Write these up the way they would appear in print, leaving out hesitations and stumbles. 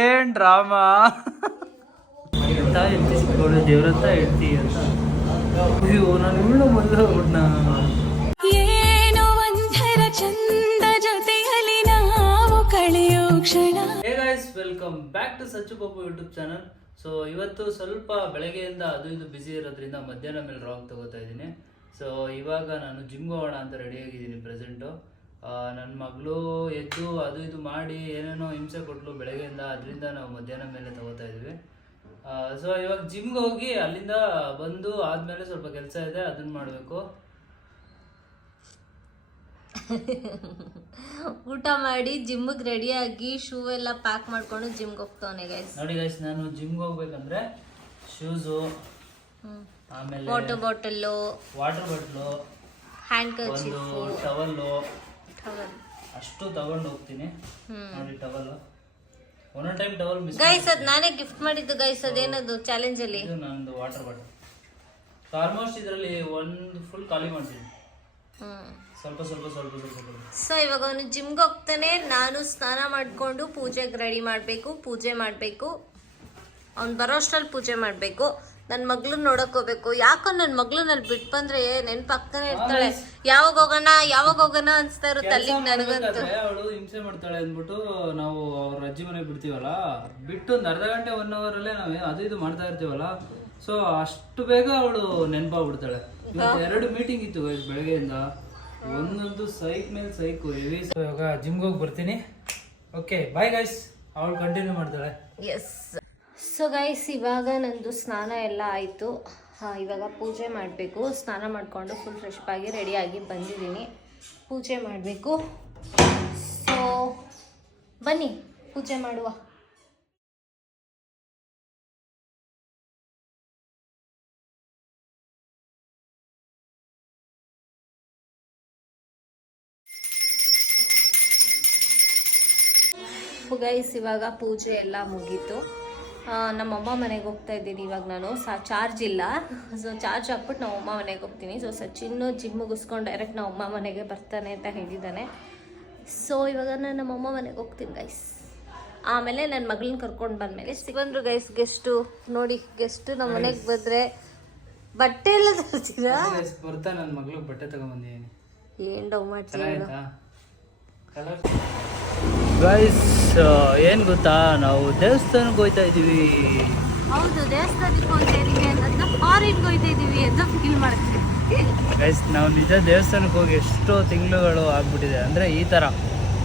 ಏನ್ ಡ್ರಾಮಾ ದೇವ್ರಂತ ಹೇಳ್ತಿ ಅಂತ ಅಯ್ಯೋ ನಾನು ಇವಳು ಮೊದಲು ಹುಡ್ನ ಏನೋ ಒಂಥರ ಚಂದ ಜೊತೆಯಲ್ಲಿ ನಾವು ಕಳೆಯೋ ಕ್ಷಣ. Hey guys, welcome back to Sachchu Pappu YouTube channel. So ಇವತ್ತು ಸ್ವಲ್ಪ ಬೆಳಗ್ಗೆಯಿಂದ ಅದು ಇದು ಬ್ಯುಸಿ ಇರೋದ್ರಿಂದ ಮಧ್ಯಾಹ್ನ ಮೇಲೆ ರಾಗ್ ತಗೋತಾ ಇದ್ದೀನಿ. ಸೊ ಇವಾಗ ನಾನು ಜಿಮ್ಗೆ ಹೋಗೋಣ ಅಂತ ರೆಡಿಯಾಗಿದ್ದೀನಿ ಪ್ರೆಸೆಂಟು. ನನ್ನ ಮಗಳು ಎದ್ದು ಅದು ಇದು ಮಾಡಿ ಏನೇನೋ ಹಿಂಸೆ ಕೊಟ್ಟಲು ಬೆಳಗ್ಗೆಯಿಂದ, ಅದರಿಂದ ನಾವು ಮಧ್ಯಾಹ್ನ ಮೇಲೆ ತಗೋತಾ ಇದ್ವಿ. ಸೊ ಇವಾಗ ಜಿಮ್ಗೆ ಹೋಗಿ ಅಲ್ಲಿಂದ ಬಂದು ಆದಮೇಲೆ ಸ್ವಲ್ಪ ಕೆಲಸ ಇದೆ, ಅದನ್ನ ಮಾಡಬೇಕು. ಊಟ ಮಾಡಿ ಜಿಮ್ಗೆ ರೆಡಿಯಾಗಿ ಶೂ ಎಲ್ಲ ಪ್ಯಾಕ್ ಮಾಡ್ಕೊಂಡು ಜಿಮ್ಗೆ ಹೋಗ್ತಾವನೆ ಗೈಸ್. ನೋಡಿ ಗೈಸ್, ನಾನು ಜಿಮ್ಗೆ ಹೋಗ್ಬೇಕಂದ್ರೆ ಶೂಸು, ಆಮೇಲೆ ವಾಟರ್ ಬಾಟಲ್ಲು, ಹ್ಯಾಂಡ್ ಕರ್ಚೀಫ್, ಒಂದು ಟವಲ್ಲು ಅಷ್ಟು ತಗೊಂಡು ಹೋಗ್ತೀನಿ. ನೋಡಿ ಟವಲ್, ಒಂದೊಂದು ಟೈಮ್ ಟವಲ್ ಮಿಸ್ ಗೈಸ್. ಅದ್ ನಾನೇ ಗಿಫ್ಟ್ ಮಾಡಿದ್ದು ಗೈಸ್. ಅದೇನದು ಚಾಲೆಂಜ್ ಅಲ್ಲಿ ಇದು ನಂದು ವಾಟರ್ ಬಾಟಲ್. ಆಲ್ಮೋಸ್ಟ್ ಇದರಲ್ಲಿ ಒಂದು ಫುಲ್ ಖಾಲಿ ಮಾಡ್ತೀನಿ, ಸ್ವಲ್ಪ ಸ್ವಲ್ಪ ಸ್ವಲ್ಪ ಸ್ವಲ್ಪ ಸ್ವಲ್ಪ. ಸೊ ಇವಾಗ ಅವನು ಜಿಮ್ಗೆ ಹೋಗ್ತಾನೆ, ನಾನು ಸ್ನಾನ ಮಾಡ್ಕೊಂಡು ಪೂಜೆಗೆ ರೆಡಿ ಮಾಡಬೇಕು, ಪೂಜೆ ಮಾಡಬೇಕು. ಅವ್ನು ಬರೋ ಅಷ್ಟ್ರಲ್ಲಿ ಪೂಜೆ ಮಾಡಬೇಕು. ನನ್ನ ಮಗ್ಳನ್ನ ನೋಡಕ್ ಹೋಗ್ಬೇಕು. ಯಾಕೋ ನನ್ನ ಮಗ್ಳನ್ನ ಅಲ್ಲಿ ಬಿಟ್ಟು ಬಂದ್ರೆ ನೆನ್ಪಾಗ್ತಾನೆ ಇರ್ತಾಳೆ. ಯಾವಾಗ ಹೋಗೋಣ ಅನ್ಸ್ತಾ ಇರುತ್ತೆ ಅಲ್ಲಿಗೆ ನನಗಂತೂ. ಅವಳು ಹಿಂಸೆ ಮಾಡ್ತಾಳೆ ಅಂದ್ಬಿಟ್ಟು ನಾವು ಅವ್ರ ಅಜ್ಜಿ ಮನೆಗೆ ಬಿಡ್ತೀವಲ್ಲ, ಬಿಟ್ಟು ಒಂದು ಅರ್ಧ ಗಂಟೆ 1 hour ಅಲ್ಲೇ ನಾವು ಅದು ಇದು ಮಾಡ್ತಾ ಇರ್ತೀವಲ್ಲ. ಸೊ ಅಷ್ಟು ಬೇಗ ಅವಳು ನೆನಪಾಗ್ಬಿಡ್ತಾಳೆ. ಇವತ್ತು 2 ಮೀಟಿಂಗ್ ಇತ್ತು ಗೈಸ್ ಬೆಳಗ್ಗೆಯಿಂದ, ಒಂದೊಂದು ಸೈಕ್ ಮೇಲೆ ಸೈಕು ಹೆವಿ. ಸೊ ಇವಾಗ ಜಿಮ್ಗೆ ಹೋಗಿ ಬರ್ತೀನಿ. Okay bye guys. ಅವಳು ಕಂಟಿನ್ಯೂ ಮಾಡ್ತಾಳೆ. ಎಸ್. ಸೊ ಗೈಸ್, ಇವಾಗ ನಂದು ಸ್ನಾನ ಎಲ್ಲ ಆಯಿತು. ಇವಾಗ ಪೂಜೆ ಮಾಡಬೇಕು. ಸ್ನಾನ ಮಾಡಿಕೊಂಡು ಫುಲ್ ಫ್ರೆಶ್ ಆಗಿ ರೆಡಿಯಾಗಿ ಬಂದಿದ್ದೀನಿ. ಪೂಜೆ ಮಾಡಬೇಕು. ಸೊ ಬನ್ನಿ ಪೂಜೆ ಮಾಡುವ. ಗೈಸ್, ಇವಾಗ ಪೂಜೆ ಎಲ್ಲ ಮುಗೀತು. ನಮ್ಮಮ್ಮ ಮನೆಗೆ ಹೋಗ್ತಾ ಇದ್ದೀನಿ ಇವಾಗ. ನಾನು ಚಾರ್ಜ್ ಇಲ್ಲ, ಸೊ ಚಾರ್ಜ್ ಹಾಕ್ಬಿಟ್ಟು ನಮ್ಮಮ್ಮ ಮನೆಗೆ ಹೋಗ್ತೀನಿ. ಸೊ ಸಚಿನ್ನು ಜಿಮ್ ಮುಗಿಸ್ಕೊಂಡು ಡೈರೆಕ್ಟ್ ನಮ್ಮಮ್ಮ ಮನೆಗೆ ಬರ್ತಾನೆ ಅಂತ ಹೇಳಿದ್ದಾನೆ. ಸೊ ಇವಾಗ ನಾನು ನಮ್ಮಮ್ಮ ಮನೆಗೆ ಹೋಗ್ತೀನಿ ಗೈಸ್. ಆಮೇಲೆ ನನ್ನ ಮಗಳನ್ನ ಕರ್ಕೊಂಡು ಬಂದಮೇಲೆ ಬಂದರು ಗೈಸ್ ಗೆಸ್ಟು. ನೋಡಿ ಗೆಸ್ಟು ನಮ್ಮ ಮನೆಗೆ ಬಂದರೆ ಬಟ್ಟೆ ಎಲ್ಲ ತರ್ತೀರಾ? ಬರ್ತಾ ನನ್ನ ಮಗಳು ಬಟ್ಟೆ ತಗೊಂಡ್ಬಂದಿದ್ದೀನಿ. ಏನು ಡೌ ಮಾಡ್ತೀರಾ ಗೈಸ್? ಏನು ಗೊತ್ತಾ, ನಾವು ದೇವಸ್ಥಾನಕ್ಕೆ ಹೋಗ್ತಾ ಇದ್ದೀವಿ. ಹೌದು, ದೇವಸ್ಥಾನಕ್ಕೆ ಹೋಗ್ತಾ ಇದ್ದೀವಿ ಅಂತ ಫಾರಿನ್ಗೆ ಹೋಗ್ತಾ ಇದ್ದೀವಿ ಅಂತ ಫೀಲ್ ಮಾಡ್ತೀವಿ ಗೈಸ್. ನಾವು ನಿಜ ದೇವಸ್ಥಾನಕ್ಕೆ ಹೋಗಿ ಎಷ್ಟೋ ತಿಂಗಳುಗಳು ಆಗ್ಬಿಟ್ಟಿದೆ. ಅಂದರೆ ಈ ಥರ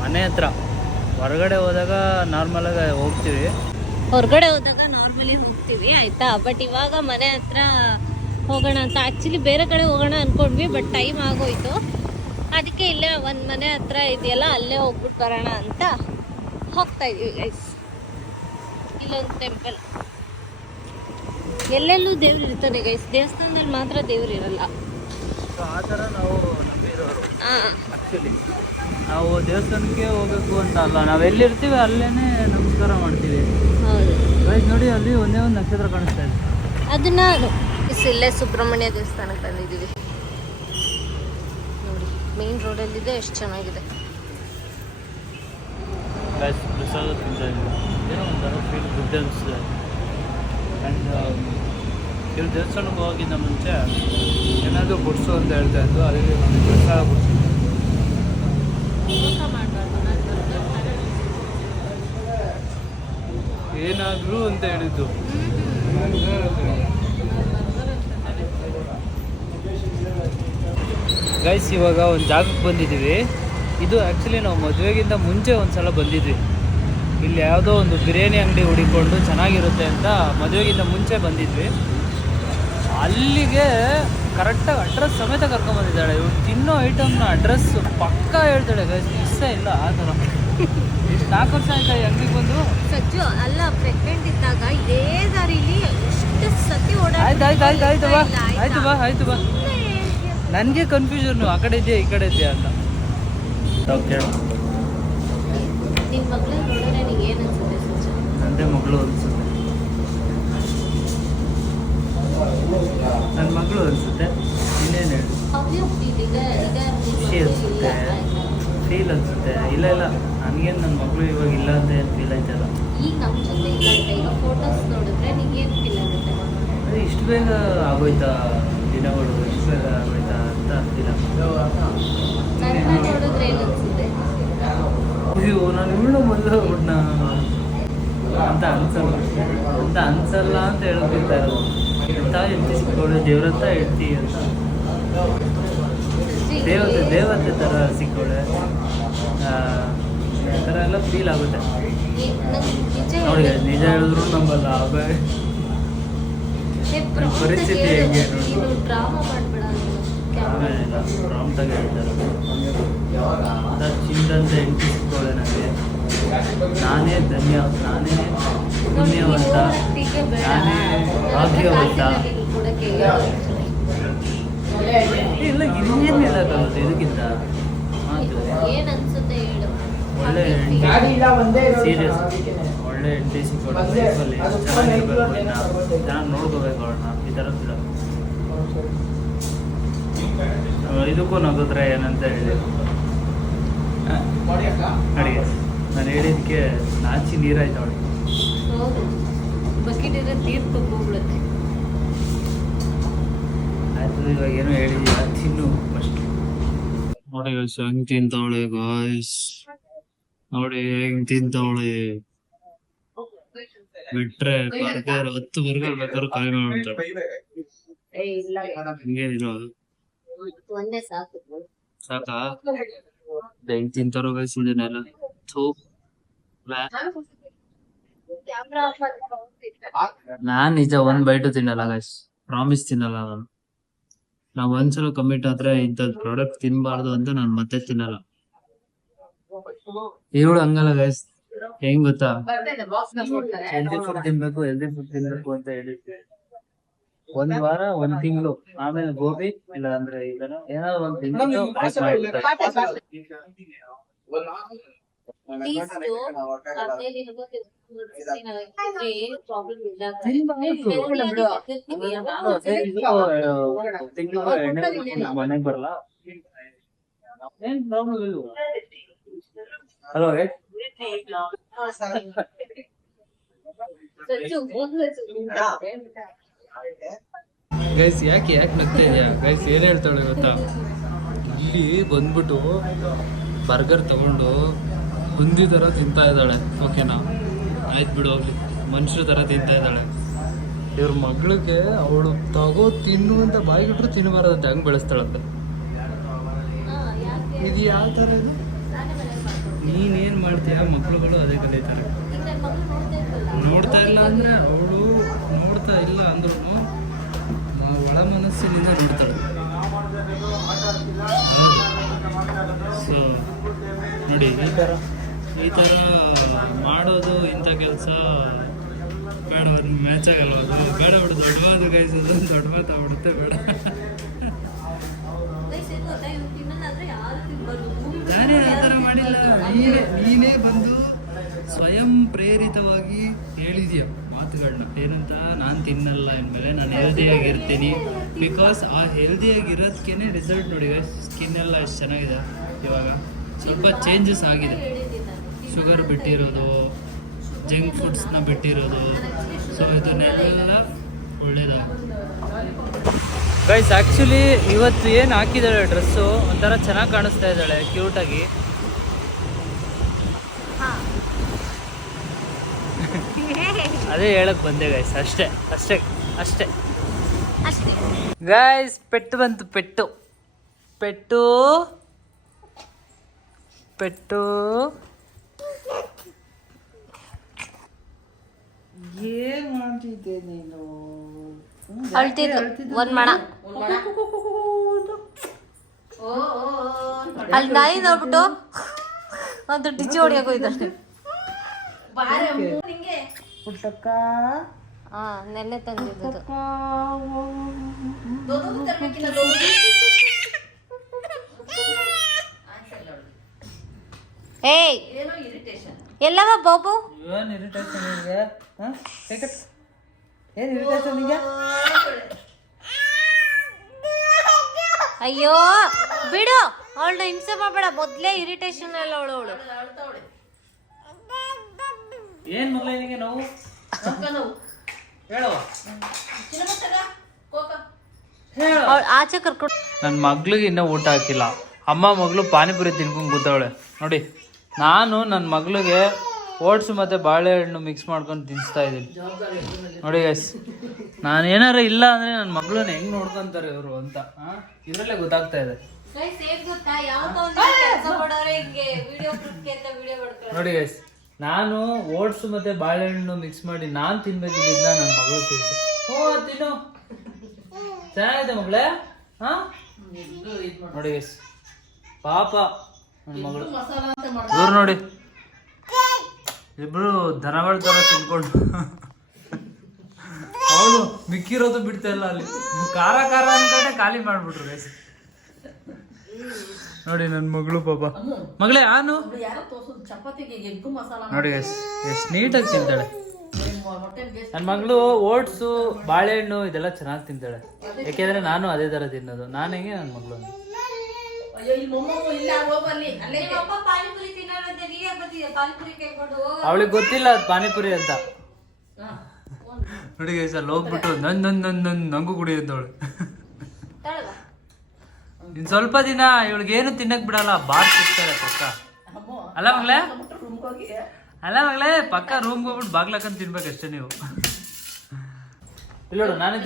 ಮನೆ ಹತ್ರ ಹೊರಗಡೆ ಹೋದಾಗ ನಾರ್ಮಲಾಗಿ ಹೋಗ್ತೀವಿ, ಹೊರಗಡೆ ಹೋದಾಗ ನಾರ್ಮಲಿ ಹೋಗ್ತೀವಿ ಆಯಿತಾ. ಬಟ್ ಇವಾಗ ಮನೆ ಹತ್ರ ಹೋಗೋಣ ಅಂತ, ಆ್ಯಕ್ಚುಲಿ ಬೇರೆ ಕಡೆ ಹೋಗೋಣ ಅಂದ್ಕೊಂಡ್ವಿ, ಬಟ್ ಟೈಮ್ ಆಗೋಯ್ತು. ಅದಕ್ಕೆ ಇಲ್ಲೇ ಒಂದು ಮನೆ ಹತ್ರ ಇದೆಯಲ್ಲ, ಅಲ್ಲೇ ಹೋಗ್ಬಿಟ್ಟು ಬರೋಣ ಅಂತ ಹೋಗ್ತಾ ಇದೀವಿ ಗೈಸ್. ಇಲ್ಲೊಂದು ಟೆಂಪಲ್, ಎಲ್ಲೆಲ್ಲೂ ದೇವ್ರು ಇರ್ತಾನೆ ಗೈಸ್, ದೇವಸ್ಥಾನದಲ್ಲಿ ಮಾತ್ರ ದೇವ್ರು ಇರಲ್ಲ. ಆ ಥರ ನಾವು ನಂಬಿರೋರು. ಆ್ಯಕ್ಚುಲಿ ನಾವು ದೇವಸ್ಥಾನಕ್ಕೆ ಹೋಗ್ಬೇಕು ಅಂತ ಅಲ್ಲ, ನಾವು ಎಲ್ಲಿರ್ತೀವಿ ಅಲ್ಲೇ ನಮಸ್ಕಾರ ಮಾಡ್ತೀವಿ. ಹೌದು ಗೈಸ್ ನೋಡಿ, ಅಲ್ಲಿ ಒಂದೇ ಒಂದು ನಕ್ಷತ್ರ ಕಾಣಿಸ್ತಾ ಇದೆ. ಅದನ್ನ ಇಲ್ಲೇ ಸುಬ್ರಹ್ಮಣ್ಯ ದೇವಸ್ಥಾನಕ್ಕೆ ಬಂದಿದ್ದೀವಿ ನೋಡಿ. ಮೇನ್ ರೋಡಲ್ಲಿದೆ, ಎಷ್ಟು ಚೆನ್ನಾಗಿದೆ. ಗೈಸ್ ಪ್ರಸಾದ ತಿಂತಾ ಇದ್ದೀವಿ, ಏನೋ ಒಂಥರ ಫೀಲ್ ಗುಡ್ ಅನಿಸ್ತದೆ. ಆ್ಯಂಡ್ ಇವ್ರು ದೇವಸ್ಥಾನಕ್ಕೆ ಹೋಗೋಕ್ಕಿಂತ ಮುಂಚೆ ಏನಾದರೂ ಕೊಡಿಸು ಅಂತ ಹೇಳ್ತಾ ಇದ್ದು, ಅದಕ್ಕೆ ನಾನು ಪ್ರಸಾದ ಕೊಡ್ತೀನಿ. ಏನಾದರೂ ಅಂತ ಹೇಳಿದ್ದು. ಗೈಸ್ ಇವಾಗ ಒಂದು ಜಾಗಕ್ಕೆ ಬಂದಿದ್ದೀವಿ. ಇದು ಆ್ಯಕ್ಚುಲಿ ನಾವು ಮದುವೆಗಿಂತ ಮುಂಚೆ ಒಂದು ಸಲ ಬಂದಿದ್ವಿ. ಇಲ್ಲಿ ಯಾವುದೋ ಒಂದು ಬಿರಿಯಾನಿ ಅಂಗಡಿ ಹುಡಿಕೊಂಡು ಚೆನ್ನಾಗಿರುತ್ತೆ ಅಂತ ಮದುವೆಗಿಂತ ಮುಂಚೆ ಬಂದಿದ್ವಿ. ಅಲ್ಲಿಗೆ ಕರೆಕ್ಟಾಗಿ ಅಡ್ರೆಸ್ ಸಮೇತ ಕರ್ಕೊಂಬಂದಿದ್ದಾಳೆ. ಇವ್ರು ತಿನ್ನೋ ಐಟಮ್ನ ಅಡ್ರೆಸ್ ಪಕ್ಕಾ ಹೇಳ್ತಾಳೆ ಗೈಸ್, ಇಷ್ಟ ಇಲ್ಲ ಆ ಥರ. ಎಷ್ಟು 4 ವರ್ಷ ಆಯ್ತಾ ಈ ಅಂಗಡಿಗೆ ಬಂದು? ಸಜ್ಜು ಅಲ್ಲ, ಪ್ರೆಗ್ನೆಂಟ್ ಇದ್ದಾಗ ಇದೇ ದಾರಿಲಿ ಎಷ್ಟು ಸತಿ ಆಯ್ತು ಬಾ. ನನಗೆ ಕನ್ಫ್ಯೂಷನ್ನು, ಆ ಕಡೆ ಇದೆಯಾ ಈ ಕಡೆ ಇದೆಯಾ ಅಂತ. ನಿನ್ನ ಮಗಳು ನೋಡಿದ್ರೆ ನಿನಗೆ ಏನು ಅನ್ಸುತ್ತೆ ಸಜ್ಜು? ನಂದೇ ಮಗಳು ಅನ್ಸುತ್ತೆ, ನನ್ನ ಮಗಳು ಅನ್ಸುತ್ತೆ. ಇನ್ನೇನು ಹೇಳಿ, ಖುಷಿ ಅನ್ಸುತ್ತೆ, ಫೀಲ್ ಅನ್ಸುತ್ತೆ. ಇಲ್ಲ ನನಗೇನು ನನ್ನ ಮಗಳು ಇವಾಗ ಇಲ್ಲ ಅಂತ ಏನು ಫೀಲ್ ಆಯ್ತು. ಆಯ್ತಲ್ಲ. ಈಗ ನಮ್ಮ ಜೊತೆ ಇಲ್ಲ ಅಂತ ಈಗ ಫೋಟೋಸ್ ನೋಡಿದ್ರೆ ನಿಂಗೆ ಏನು ಫೀಲ್ ಆಗುತ್ತೆ? ಅದೇ ಇಷ್ಟು ಬೇಗ ಆಗೋಯ್ತಾ ದಿನಗಳು, ಇಷ್ಟು ಬೇಗ ಆಗೋಯ್ತಾ ಅಂತ ಅಂತಿಲ್ಲ. ನನ್ನ ನೋಡಿದ್ರೆ ಏನು ಅನ್ಸುತ್ತೆ? ಅಯ್ಯೋ ನಾನು ಇವಳು ಮೊದಲು ಹುಡ್ನ ಅಂತ ಅನ್ಸಲ್ಲ ಅಂತ ಹೇಳ್ಕೊಳ್ತಾ ಇರೋದು. ಎಂತ ಹೆಂಡತಿ ಸಿಕ್ಕೋಳು, ದೇವ್ರಂತ ಹೆಂಡತಿ ಅಂತ, ದೇವತೆ ಥರ ಸಿಕ್ಕೋಳೆ ಈ ಥರ ಎಲ್ಲ ಫೀಲ್ ಆಗುತ್ತೆ ನೋಡಿ. ನಿಜ ಹೇಳಿದ್ರು ನಂಬಲ್ಲ. ಪರಿಸ್ಥಿತಿ ಹೆಂಗೆ ನೋಡಿ. ಡ್ರಾಮಾ ಮಾಡಬೇಡ. ಆಮೇಲಿಲ್ಲ ಪ್ರಾಂಪ್ಟಾಗಿ ಹೇಳ್ತಾರೆ ಅಂತ ಚಿಂದಂತ ಹೆಂಡತಿ ಸಿಕ್ಕೋಳೆ ನನಗೆ. ನಾನೇ ಧನ್ಯ, ನಾನೇ ಪುಣ್ಯವಂತ, ನಾನೇ ಭಾಗ್ಯವಂತ. ಇಲ್ಲ ಇನ್ನೇನು ಹೇಳೋಕ್ಕಾಗುತ್ತೆ ಇದಕ್ಕಿಂತ ಮಾತು. ಏನು ಅನ್ಸುತ್ತೆ ಹೇಳು? ಒಳ್ಳೆ ಸೀರಿಯಸ್ ಒಳ್ಳೆ ಹೆಂಡತಿ ಸಿಕ್ಕೋಣ, ಲೈಫಲ್ಲಿ ಚೆನ್ನಾಗಿರ್ಬೇಕು, ಇನ್ನು ಚೆನ್ನಾಗಿ ನೋಡ್ಕೋಬೇಕು ಅವಳನ್ನ. ಈ ಥರದ್ದು ಇದಕ್ಕೂ ನಗೋದ್ರೆ ಏನಂತ ಹೇಳಿ ಅಡಿಗೆ ನಾನು ಹೇಳಿದ್ದಕ್ಕೆ ನಾಚಿ ನೀರಾಯ್ತು ಅವಳಿಗೆ. ಹೌದು, ಬಕೆಟ್ ಇದ್ರೆ ನೀರು ತುಂಬೋಗ್ಬಿಡುತ್ತೆ. ಆಯ್ತು, ಇವಾಗ ಏನೋ ಹೇಳಿದೀಯ, ತಿನ್ನು ಫಸ್ಟ್. ನೋಡಿ ಗಾಯ್ಸ್ ಹೆಂಗ್ ತಿಂತವಳೆ ಗಾಯ್ಸ್, ನೋಡಿ ಹೆಂಗ್ ತಿಂತವಳೆ. ಬಿಟ್ರೆ ಬರ್ಗರ್ 10 ಬರ್ಗರ್ ಬೇಕಾದ್ರೂ ಕಾಯಿ ಮಾಡ್ತಾಳೆ. ಹಿಂಗೇನಿಲ್ಲ, ಒಂದೇ ಸಾಕು. ಸಾಕಾ? ಹೆಂಗ್ ತಿಂತಾರೋ ಗಾಯ್ಸ್ ಇದನ್ನೆಲ್ಲ. ನಾನ್ ನಿಜ ಒಂದ್ ಬೈಟು ತಿನ್ನಲ್ಲ ಗಾಯ್ಸ್, ಪ್ರಾಮಿಸ್ ತಿನ್ನಲ್ಲ ನಾನು. ನಾವ್ ಒಂದ್ಸಲ ಕಮಿಟ್ ಆದ್ರೆ ಇಂಥದ್ ಪ್ರಾಡಕ್ಟ್ ತಿನ್ಬಾರ್ದು ಅಂತ ನಾನು ಮತ್ತೆ ತಿನ್ನಲ್ಲ. ಇವಳು ಹಂಗಲ್ಲ ಗೈಸ್, ಹೆಂಗ್ ಗೊತ್ತಾ, ಹೆಲ್ದಿ ಫುಡ್ ತಿನ್ಬೇಕು ಅಂತ ಹೇಳಿದ್ವಿ. 1 ವಾರ 1 ತಿಂಗಳು, ಆಮೇಲೆ ಗೋಬಿ ಇಲ್ಲ ಅಂದ್ರೆ ಇದನ್ನ ಏನಾದ್ರು ಒಂದ್ ತಿಂಗಳು ಮನೆಗ್ ಬರಲ್ಲ, ಏನ್ ಪ್ರಾಬ್ಲಮ್ ಇಲ್ಲ. ಹಲೋ ಗೈಸ್, ಯಾಕೆ ನಗ್ತಾ ಇದೆಯಾ ಗೈಸ್? ಏನ್ ಹೇಳ್ತಾಳೆ ಗೊತ್ತಾ, ಇಲ್ಲಿ ಬಂದ್ಬಿಟ್ಟು ಬರ್ಗರ್ ತಗೊಂಡು ಬುಂದಿ ತರ ತಿಂತಾ ಇದ್ದಾಳೆ. ಓಕೆನಾ, ಆಯ್ತು ಬಿಡು, ಹೋಗ್ಲಿ, ಮನುಷ್ಯರ ತರ ತಿಂತಾ ಇದ್ದಾಳೆ. ಇವ್ರ ಮಗಳಿಗೆ ಅವಳು ತಗೋ ತಿನ್ನು ಅಂತ ಬಾಯಿಗಿಟ್ರು ತಿನ್ನಬಾರದಂತೆ, ಹಂಗೆ ಬೆಳೆಸ್ತಾಳಂತೆ. ಇದು ಯಾವ ಥರ ಇದು? ನೀನೇನು ಮಾಡ್ತೀಯ, ಮಕ್ಳುಗಳು ಅದೇ ಕಲಿತಾರೆ. ನೋಡ್ತಾ ಇಲ್ಲ ಅಂದರೆ ಅವಳು ನೋಡ್ತಾ ಇಲ್ಲ ಅಂದ್ರೂ ಒಳ ಮನಸ್ಸಿನಿಂದ ನೋಡ್ತಾಳೆ. ಸೊ ನೋಡಿ, ಈ ಥರ ಮಾಡೋದು, ಇಂಥ ಕೆಲಸ ಬೇಡ, ಅದನ್ನ ಮ್ಯಾಚ್ ಆಗಲ್ಲ. ಅದು ಬೇಡ ಬಿಡು, ದೊಡ್ಡ ಮಾತು ಗೈಸ್, ಅದೊಂದು ದೊಡ್ಡ ಮಾತು ಆಗ್ಬಿಡುತ್ತೆ, ಬೇಡ. ನಾನೇ ಆ ಥರ ಮಾಡಿಲ್ಲ, ನೀನೇ ಬಂದು ಸ್ವಯಂ ಪ್ರೇರಿತವಾಗಿ ಹೇಳಿದ್ಯಾ ಮಾತುಗಳನ್ನ. ಏನಂತ, ನಾನು ತಿನ್ನಲ್ಲ ಇನ್ಮೇಲೆ, ನಾನು ಹೆಲ್ದಿಯಾಗಿರ್ತೀನಿ. ಬಿಕಾಸ್ ಆ ಹೆಲ್ದಿಯಾಗಿರೋದಕ್ಕೇ ರಿಸಲ್ಟ್ ನೋಡಿ ಗೈಸ್, ಸ್ಕಿನ್ ಎಲ್ಲ ಎಷ್ಟು ಚೆನ್ನಾಗಿದೆ. ಇವಾಗ ಸ್ವಲ್ಪ ಚೇಂಜಸ್ ಆಗಿದೆ, ಶುಗರ್ ಬಿಟ್ಟಿರೋದು, ಜಂಕ್ ಫುಡ್ಸ್ನ ಬಿಟ್ಟಿರೋದು. ಸೊ ಇದನ್ನೆಲ್ಲ ಒಳ್ಳೇದಾಗುತ್ತೆ ಗೈಸ್. ಆ್ಯಕ್ಚುಲಿ ಇವತ್ತು ಏನು ಹಾಕಿದ್ದಾಳೆ ಡ್ರೆಸ್ಸು, ಒಂಥರ ಚೆನ್ನಾಗಿ ಕಾಣಿಸ್ತಾ ಇದ್ದಾಳೆ, ಕ್ಯೂಟಾಗಿ. ಅದೇ ಹೇಳಕ್ ಬಂದೆ ಗೈಸ್, ಅಷ್ಟೇ ಅಷ್ಟೇ ಅಷ್ಟೇ ಅಷ್ಟೇ ಗೈಸ್. ಪೆಟ್ಟು ಬಂತು, ಪೆಟ್ಟು ಪೆಟ್ಟು ಪೆಟ್ಟು. ಏನ್ ಮಾಡ್ತಿದ್ದೆ ನೀನು? ಅಳ್ತಿದ್ದು ಒಂದ್ ಮಣ ಅಲ್ಲಿ ನಾಯಿ ನೋಡ್ಬಿಟ್ಟು ಒಂದು ಡಿಜಿ ಹೊಡಿಯಕ್ ಹೋಯ್ತಾಳೆ. ಹಾ, ನೆನ್ನೆ ತಂದಿದ್ದು. ಏಯ್, ಎಲ್ಲವ ಬಾಬು? ಏನ್ ಇರಿಟೇಷನ್ ನಿಮಗೆ? ಏನ್ ಇರಿಟೇಷನ್ ನಿಮಗೆ? ಅಯ್ಯೋ ಬಿಡು, ಅವಳನ್ನ ಹಿಂಸೆ ಮಾಡಬೇಡ. ಮೊದ್ಲೇ ಇರಿಟೇಷನ್ ಅಲ್ಲ ಅವಳು. ಏನ್ ಮಗಳ ನಿನಗೆ ನೋವು ಹೇಳುವ ಆಚೆ ಕರ್ಕೊಂಡು ನನ್ನ ಮಗ್ಳಿಗೆ ಇನ್ನೂ ಊಟ ಹಾಕಿಲ್ಲ. ಅಮ್ಮ ಮಗಳು ಪಾನಿಪುರಿ ತಿನ್ಕೊಂಡು ಕೂತವಳೆ ನೋಡಿ. ನಾನು ನನ್ನ ಮಗಳಿಗೆ ಓಟ್ಸು ಮತ್ತು ಬಾಳೆಹಣ್ಣು ಮಿಕ್ಸ್ ಮಾಡ್ಕೊಂಡು ತಿನ್ನಿಸ್ತಾ ಇದ್ದೀನಿ ನೋಡಿ ಗೈಸ್. ನಾನು ಏನಾರ ಇಲ್ಲ ಅಂದರೆ ನನ್ನ ಮಗಳನ್ನ ಹೆಂಗೆ ನೋಡ್ಕೊತಾರೆ ಇವರು ಅಂತ ಇದರಲ್ಲೇ ಗೊತ್ತಾಗ್ತಾ ಇದೆ ನೋಡಿ ಗೈಸ್. ನಾನು ಓಟ್ಸು ಮತ್ತು ಬಾಳೆಹಣ್ಣು ಮಿಕ್ಸ್ ಮಾಡಿ ನಾನು ತಿನ್ಬೇಕಿದ್ದ ನನ್ನ ಮಗಳು ತಿಂತೆ. ಓ ತಿನ್ನು ಚೆನ್ನಾಗಿದೆ ಮಗಳೇ. ಹಾಂ ನೋಡಿ ಗೈಸ್ ಪಾಪ ನನ್ನ ಮಗಳು. ಇವ್ರು ನೋಡಿ ಇಬ್ರು ದನಗಳ ತರ ತಿನ್ಕೊಂಡು ಅವಳು ಮಿಕ್ಕಿರೋದು ಬಿಡ್ತಾ ಇಲ್ಲ ಅಲ್ಲಿ. ಖಾರ ಖಾರ ಅನ್ಕೊಂಡೆ ಖಾಲಿ ಮಾಡ್ಬಿಟ್ರು ಗೈಸ್. ನೋಡಿ ನನ್ನ ಮಗಳು ಪಾಪ. ಮಗಳೇ ಆನು ನೋಡಿ ಗೈಸ್ ಎಷ್ಟು ನೀಟಾಗಿ ತಿಂತಾಳೆ ನನ್ನ ಮಗಳು. ಓಟ್ಸು ಬಾಳೆಹಣ್ಣು ಇದೆಲ್ಲ ಚೆನ್ನಾಗಿ ತಿಂತಾಳೆ. ಯಾಕೆಂದ್ರೆ ನಾನು ಅದೇ ತರ ತಿನ್ನೋದು. ನಾನು ಹೆಂಗೆ ನನ್ನ ಮಗಳು ಅವಳಿಗೆ ಗೊತ್ತಿಲ್ಲ ಅದು ಪಾನಿಪುರಿ ಅಂತ. ನೋಡಿ ಗೈಸ್ ಅಲ್ಲಿ ಹೋಗ್ಬಿಟ್ಟು ನಂಗೂ ಕುಡಿ ಅಂತವಳು. ಇನ್ ಸ್ವಲ್ಪ ದಿನ ಇವಳಿಗೇನು ತಿನ್ನಕ್ ಬಿಡಲ್ಲ. ಬಾರ್ ಸಿಗ್ತಾರೆ ಪಕ್ಕ. ಅಲ್ಲ ಮಗಳೇ ಪಕ್ಕ ರೂಮ್ಗೆ ಹೋಗ್ಬಿಟ್ಟು ಬಾಗ್ಲಾಕಂತ ತಿನ್ಬೇಕಷ್ಟೇ ನೀವು. ಇಲ್ಲ ನೋಡು ನಾನೇ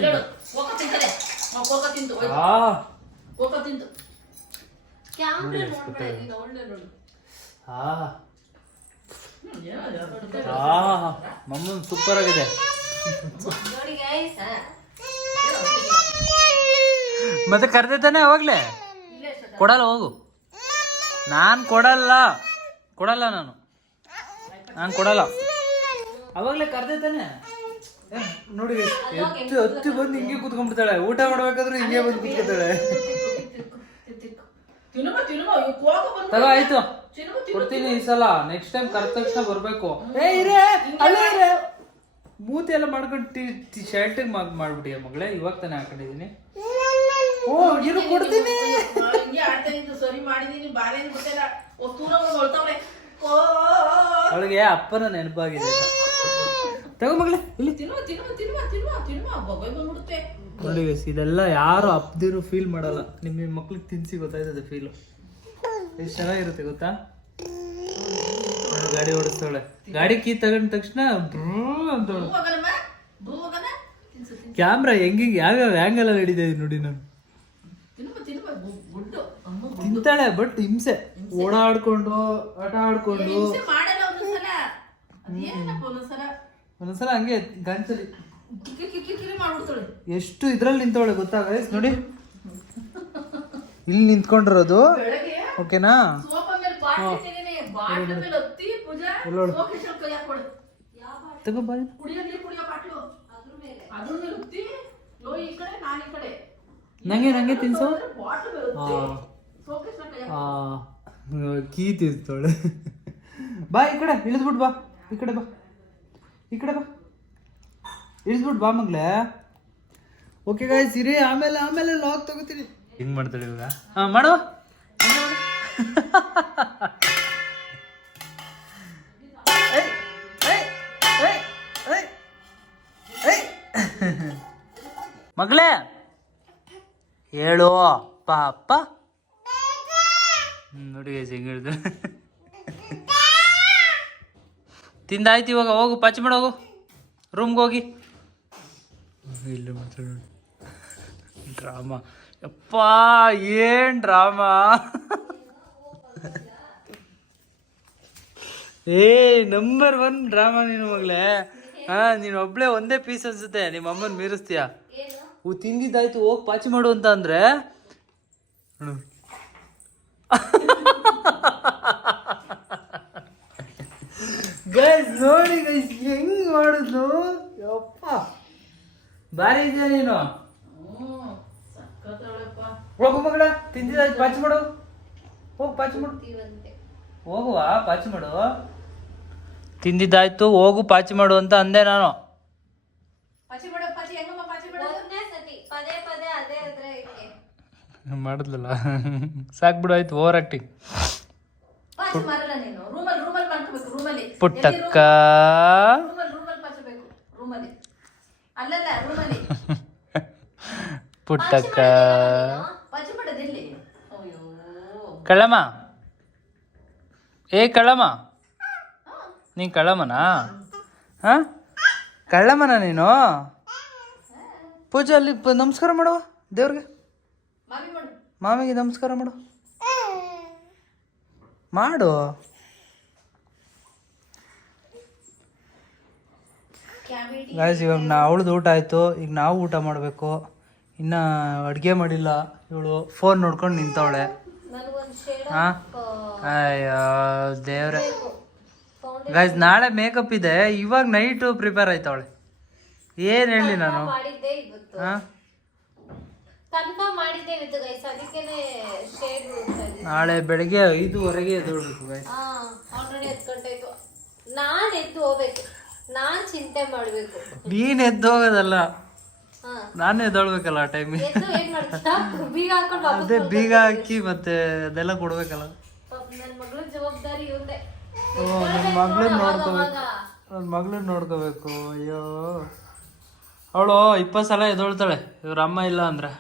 ಮಮ್ಮನ್ ಸೂಪರ್ ಆಗಿದೆ. ಮತ್ತೆ ಕರ್ದೆ ತಾನೆ ಅವಾಗ್ಲೇ ಕೊಡಲ್ಲ ಹೋಗು. ನಾನು ಕೊಡಲ್ಲ ನಾನು ಕೊಡಲ್ಲ. ಅವಾಗ್ಲೇ ಕರ್ದೆ ತಾನೆ. ನೋಡಿ ಹತ್ತಿ ಬಂದು ಹಿಂಗೆ ಕೂತ್ಕೊಂಡ್ಬಿಡ್ತಾಳೆ. ಊಟ ಮಾಡ್ಬೇಕಾದ್ರೂ ಹಿಂಗೆ ಬಂದು ಕೂತ್ಕೊತಾಳೆ. ತಗೋ ಆಯ್ತು ಕೊಡ್ತೀನಿ ಈ ಸಲ. ನೆಕ್ಸ್ಟ್ ಟೈಮ್ ಕರೆದ ತಕ್ಷಣ ಬರ್ಬೇಕು. ಮೂತಿ ಎಲ್ಲ ಮಾಡ್ಕೊಂಡು ಶರ್ಟ್ ಮಾಡ್ಬಿಟ್ಟಿಯ ಮಗಳೇ. ಇವಾಗ ತಾನೇ ಹಾಕೊಂಡಿದೀನಿ. ಓ ಏನು ಕೊಡ್ತೀನಿ. ಅವಳಿಗೆ ಅಪ್ಪನ ನೆನಪಾಗಿದೆ. ತಗೋ ಮಗಳೇ ಇಲ್ಲಿ ನೋಡಿ. ಇದೆಲ್ಲ ಯಾರು ಅಪ್ಪದಿರು ಫೀಲ್ ಮಾಡಲ್ಲ. ನಿಮ್ಮ ಮಕ್ಳಿಗೆ ತಿನ್ಸಿ ಗೊತ್ತಾಯ್ತದೆ ಫೀಲು. ಎಷ್ಟು ಚೆನ್ನಾಗಿರುತ್ತೆ ಗೊತ್ತಾ. ಗಾಡಿ ಓಡಿಸ್ತಾಳೆ. ಗಾಡಿ ಕೀ ತಗೊಂಡ ತಕ್ಷಣ ಅಂತವಳು. ಕ್ಯಾಮ್ರಾ ಹೆಂಗೆ ಯಾವ್ಯಾವ ಆ್ಯಂಗಲ್ ಅಲ್ಲಿ ಹಿಡಿತಾ ಇದೀನಿ ನೋಡಿ ನಾನು. ತಿಂತಾಳೆ ಬಟ್ ಹಿಂಸೆ. ಓಡಾಡ್ಕೊಂಡು ಆಟ ಆಡ್ಕೊಂಡು ಒಂದೊಂದ್ಸಲ ಹಂಗೆ ಗಂಚಲಿ ಎಷ್ಟು ಇದ್ರಲ್ಲಿ ನಿಂತವಳೆ ಗೊತ್ತಾ ಗೈಸ್. ನೋಡಿ ಇಲ್ಲಿ ನಿಂತ್ಕೊಂಡಿರೋದು ಓಕೆನಾ. ತಗೋ ಬಾಯ್ ನಂಗೆ ತಿನ್ಸೋ. ಕೀ ತಿಂತಾಳೆ. ಬಾ ಈ ಕಡೆ ಇಳಿದ್ಬಿಟ್ಟು ಬಾ. ಈ ಕಡೆ ಬಾ ಇಳಿಸ್ಬಿಟ್ಟು ಬಾ ಮಗ್ಲೇ. ಓಕೆ ಗಾಯ್ಸ್ ಇರಿ. ಆಮೇಲೆ ಲಾಗ್ ತಗೋತೀನಿ. ಹಿಂಗ್ ಮಾಡ್ತಾಳೆ ಇವಾಗ. ಮಾಡು ಮಗಳೇ ಹೇಳು ಪಾಪ. ನೋಡಿ ಗೈಸ್ ಹೆಂಗ್ ಹೇಳ್ದೆ. ತಿಂದಾಯ್ತು ಇವಾಗ ಹೋಗು ಪಚ್ ಮಾಡೋಗು ರೂಮ್ಗೆ ಹೋಗಿ. ಇಲ್ಲ ಮಾತಾಡೋಣ. ಡ್ರಾಮಾ ಯಪ್ಪ ಏನ್ ಡ್ರಾಮಾ. ನಂಬರ್ 1 ಡ್ರಾಮಾ ನೀನು ಮಗಳೇ. ನೀನು ಒಬ್ಳೆ ಒಂದೇ ಪೀಸ್ ಅನ್ಸುತ್ತೆ. ನಿಮ್ಮ ಅಮ್ಮನ ಮೀರಿಸ್ತೀಯ. ತಿಂದಿದ್ದಾಯ್ತು ಹೋಗಿ ಪಾಚಿ ಮಾಡು ಅಂತ ಅಂದ್ರೆ ಗೈಸ್ ನೋಡಿ ಗೈಸ್ ಹೆಂಗ್ ಮಾಡುದು. ಯಪ್ಪ ಬಾರಿ ಇದೆಯಾ ನೀನು. ಹೋಗು ಮಗಳ ತಿಂದಿದ್ದಾಯ್ತು ಪಾಚಿ ಮಾಡು. ಹೋಗಿ ಪಾಚಿ ಮಾಡು. ಹೋಗುವ ಪಾಚಿ ಮಾಡು. ತಿಂದಿದ್ದಾಯ್ತು ಹೋಗು ಪಾಚಿ ಮಾಡು ಅಂತ ಅಂದೆ ನಾನು. ಮಾಡಿದ್ಲಲ್ಲ ಸಾಕ್ ಬಿಡು ಆಯ್ತು. Over acting. ಪುಟ್ಟಕ್ಕ ಪುಟ್ಟಕ್ಕ ಕಳ್ಳಮ್ಮ ಏ ಕಳ್ಳಮ್ಮ ನೀನ್ ಕಳ್ಳಮ್ಮನಾ ಹಾ ಕಳ್ಳಮ್ಮನ ನೀನು ಪೂಜೆ ಅಲ್ಲಿ ನಮಸ್ಕಾರ ಮಾಡುವ ದೇವ್ರಿಗೆ ಮಾಮಿಗೆ ನಮಸ್ಕಾರ ಮಾಡು ಮಾಡು ಗಾಯ್ಸ್ ಇವಾಗ ಅವಳದು ಊಟ ಆಯಿತು. ಈಗ ನಾವು ಊಟ ಮಾಡಬೇಕು. ಇನ್ನು ಅಡುಗೆ ಮಾಡಿಲ್ಲ. ಇವಳು ಫೋನ್ ನೋಡ್ಕೊಂಡು ನಿಂತವಳೆ. ಹಾಂ ಅಯ್ಯೋ ದೇವ್ರೆ ಗಾಯ್ಸ್ ನಾಳೆ ಮೇಕಪ್ ಇದೆ. ಇವಾಗ ನೈಟು ಪ್ರಿಪೇರ್ ಆಯ್ತವಳೆ. ಏನು ಹೇಳಿ ನಾನು ಹಾಂ ನಾಳೆ ಬೆಳಗ್ಗೆ 5:30 ಎದ್ದೇಳ್ಬೇಕು ಗಾಯ್ಸ್. ನಾನು ಎದ್ದು ಹೋಗ್ಬೇಕು. ನಾನ್ ಚಿಂತೆ ಮಾಡ್ಬೇಕು. ನೀನ್ ಎದ್ದು ಹೋಗೋದಲ್ಲ, ನಾನು ಎದ್ದೊಳ್ಬೇಕಲ್ಲ ಆ ಟೈಮಿಗೆ. ಅದೇ ಬೀಗ ಹಾಕಿ ಮತ್ತೆ ಅದೆಲ್ಲ ಕೊಡ್ಬೇಕಲ್ಲ. ನನ್ನ ಮಗಳ ಜವಾಬ್ದಾರಿ ಇವ್ರದೇ. ನನ್ನ ಮಗಳನ್ನ ನೋಡ್ಕೋಬೇಕು. ಅಯ್ಯೋ ಅವಳು 20 ಸಲ ಎದ್ದೊಳ್ತಾಳೆ ಇವ್ರ ಅಮ್ಮ ಇಲ್ಲ ಅಂದ್ರೆ.